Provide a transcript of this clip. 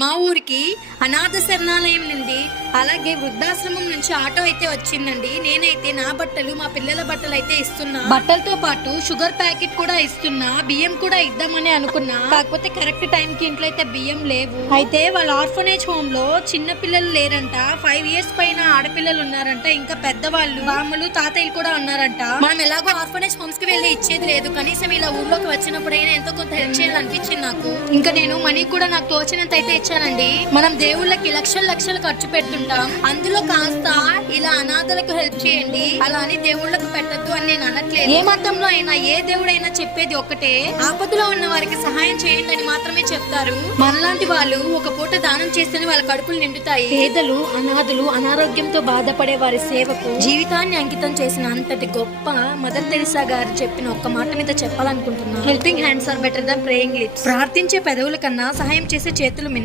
మా ఊరికి అనాథ శరణాలయం నుండి అలాగే వృద్ధాశ్రమం నుంచి ఆటో అయితే వచ్చిందండి. నేనైతే నా బట్టలు మా పిల్లల బట్టలు అయితే ఇస్తున్నా. బట్టలతో పాటు షుగర్ ప్యాకెట్ కూడా ఇస్తున్నా. బియ్యం కూడా ఇద్దామని అనుకున్నా. కాకపోతే కరెక్ట్ టైం కి ఇంట్లో అయితే బియ్యం లేవు. అయితే వాళ్ళ ఆర్ఫనేజ్ హోమ్లో చిన్న పిల్లలు లేరంట. ఫైవ్ ఇయర్స్ పైన ఆడపిల్లలు ఉన్నారంట. ఇంకా పెద్దవాళ్ళు బామ్మలు తాతయ్యలు కూడా ఉన్నారంట. మనం ఎలాగో ఆర్ఫనేజ్ హోమ్స్కి వెళ్ళి ఇచ్చేది లేదు. కనీసం ఇలా ఊర్లోకి వచ్చినప్పుడైనా ఎంతో కొంత హెల్ప్ చేయాలనిపించింది నాకు. ఇంకా నేను మనీ కూడా నాకు తోచినంత అయితే ఇచ్చానండి మనం దేవుళ్ళకి లక్షలు లక్షలు ఖర్చు పెడుతుంటాం. అందులో కాస్త ఇలా అనాథలకు హెల్ప్ చేయండి. అలా అని దేవుళ్ళకు పెట్టద్దు అని నేను అనట్లేదు. ఏ మతంలో అయినా ఏ దేవుడైనా చెప్పేది ఒకటే ఆపదలో ఉన్న వారికి సహాయం చేయండి అని మాత్రమే చెప్తారు. మనలాంటి వాళ్ళు ఒక పూట దానం చేస్తేనే వాళ్ళ కడుపులు నిండుతాయి. పేదలు అనాథులు అనారోగ్యంతో బాధపడే వారి సేవకు జీవితాన్ని అంకితం చేసిన అంతటి గొప్ప మదర్ తెరిసా గారు చెప్పిన ఒక్క మాట మీద చెప్పాలనుకుంటున్నా helping hands are better than praying lips ప్రార్థించే పెదవుల కన్నా సహాయం చేసే చేతులు మిన్న